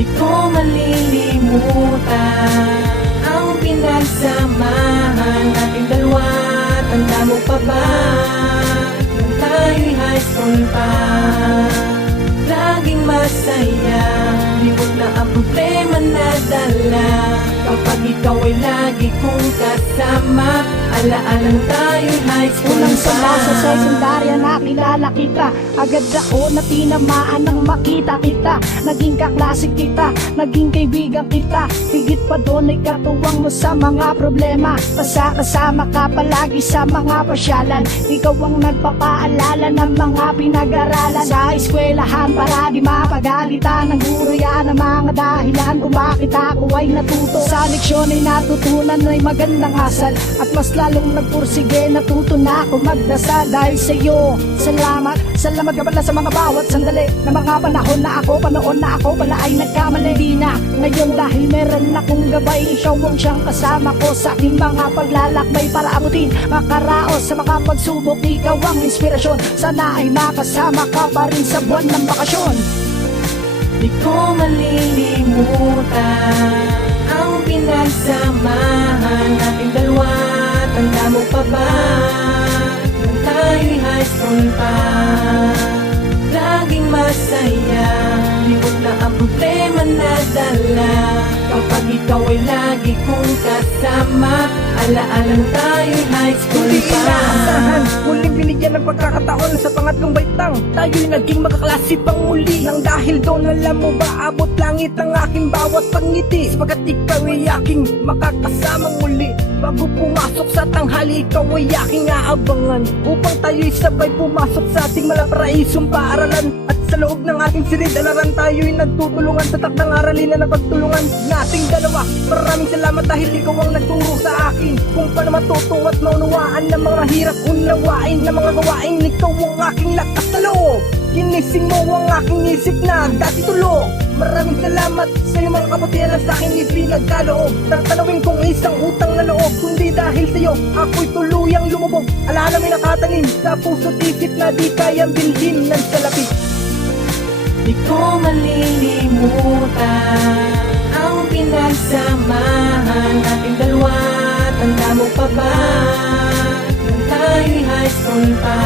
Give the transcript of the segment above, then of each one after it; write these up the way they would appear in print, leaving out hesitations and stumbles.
Di ko malilimutan ang pinagsamahan nating dalawa. Tanda mo pa ba nung tayo'y high school pa? Laging masaya, limot na ang problema na dala. Kapag ikaw ay lagi kong kasama, alaalang tayo'y high school Unang pa. sama sa sekundarya nakilala kita, agad ako na tinamaan nang makita kita. Naging kaklase kita, naging kaibigan kita. Higit pa doon ay katuwang mo sa mga problema. Kasama ka palagi sa mga pasyalan. Ikaw ang nagpapaalala ng mga pinag-aralan sa eskwelahan, para di mapagalitan ng guro yan ang mga dahilan kung bakit ako ay natuto. Sa leksyon ay natutunan ay magandang asal, at mas lalong nagpursige, natuto na ako magdasal. Dahil sa iyo, salamat ka pala sa mga bawat sandali na mga panahon na ako pala ay nagkamali. Di na ngayon dahil meron akong gabay, ikaw ang siyang kasama ko sa aking mga paglalakbay para abutin, makaraos sa mga pagsubok. Ikaw ang inspirasyon, sana ay makasama ka pa rin sa buwan ng bakasyon. Di ko malilimutan ang pinagsamahan nating dalawa. Tanda mo pa ba nung tayo'y high school pa? Laging masaya, limot na ang problema na dala. Kapag ikaw ay lagi kong kasama, alaalang tayo'y high school Hindi pa. inaasahan, muling binigyan ng pagkakataon sa pangatlong baitang. Tayo'y naging magkaklase pang muli, nang dahil doon alam mo ba, abot langit ang aking bawat pangngiti. Sapagat ikaw ay aking makakasamang muli, bago pumasok sa tanghali, ikaw ay aking aabangan, upang tayo'y sabay pumasok sa ating malapraisong paaralan. At sa loob ng ating silid-aralan, tayo'y nagtutulungan sa takdang aralin na napagtulungan nating dalawa. Maraming salamat dahil ikaw ang nagturo sa akin kung paano matuto at maunawaan ng mga hirap unawain ng mga gawain. Ikaw ang aking lakas na loob, ginising mo ang aking isip na dati tulog. Maraming salamat sa iyong mga kabutihan na sa akin ipinagkaloob. Tatanawin kong isang utang na loob, kundi dahil sa iyo ako'y tuluyang lumubog. Alaala may nakatanim sa puso't isip na di kayang bilhin ng salapi. Di ko malilimutan ang pinagsamahan nating dalawa. Tanda mo pa ba nung tayo'y high school pa?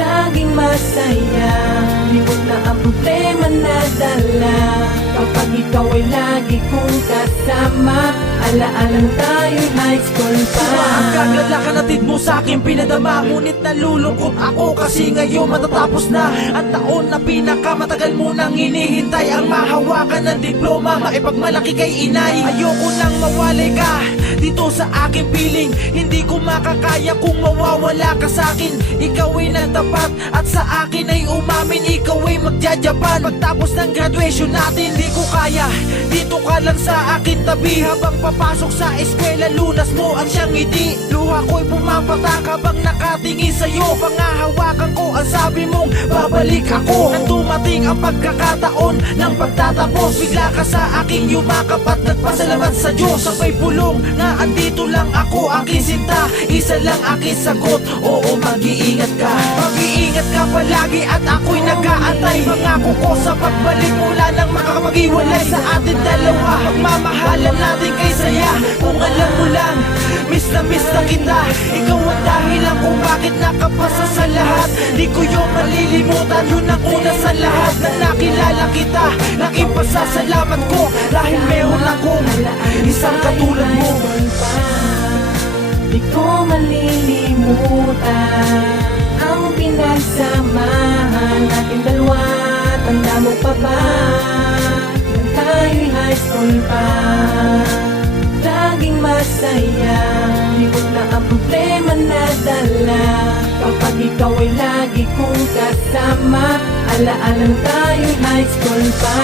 Laging masaya, limot na ang problema na dala. Kapag ikaw ay lagi kong kasama, alaalang tayo'y high school pa. Ang kagala ka natid mo sa akin pinadama, ngunit nalulungkot ako kasi ngayon matatapos na ang taon na pinakamatagal mo nang hinihintay. Ang mahawakan ng diploma, maipagmalaki kay inay. Ayoko nang mawalay ka dito sa aking piling, hindi ko makakaya kung mawawala ka sa akin. Ikaw ay nagtapat at sa akin ay umamin, ikaw ay magjajapan. Pagtapos ng graduation natin, di ko kaya, dito ka lang sa akin tabi. Habang papasok sa eskwela, lunas mo ang siyang ngiti. Luha ko'y pumapatak habang nakatingin sa'yo. Pangahawakan ko ang sabi mong babalik ako. Nang dumating ang pagkakataon ng pagtatapos, bigla ka sa aking yumakap at nagpasalamat sa Diyos. Sabay pulong na andito lang ako, aking sinta, isa lang aking sagot, oo, mag-iingat ka. Mag-iingat ka palagi at ako'y nag-aantay. Pangako ko sa pagbalik, wala nang makakapag-iwalay sa atin dalawa. Pagmamahalan natin kay saya, kung alam mo lang, miss na kita. Ikaw ang dahilan kung bakit nakapasa sa lahat. Di ko yung malilimutan, yun ang una sa lahat. Nang nakilala kita, laking pasasalamat ko, dahil meron akong isang katulad mo. Di ko malilimutan ang pinagsamahan nating dalawa. Tanda mo pa ba nung tayo'y high school pa? Laging masaya, limot na ang problema na dala. Kapag ikaw ay lagi kong kasama, alaalang tayo'y high school pa.